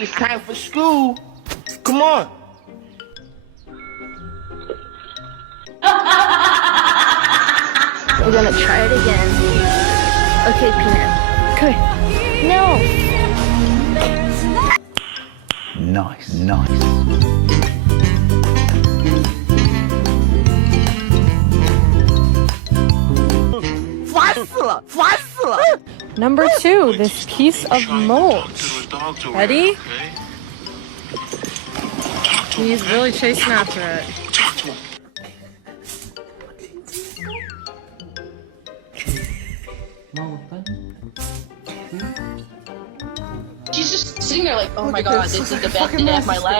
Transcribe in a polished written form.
It's time for school. Come on. We're gonna try it again. Okay, Peanut. Come here. No. Nice, nice. Number 2, this piece of mulch. Ready? He's really chasing after it. She's just sitting there like, oh my god, this is the best day of my life.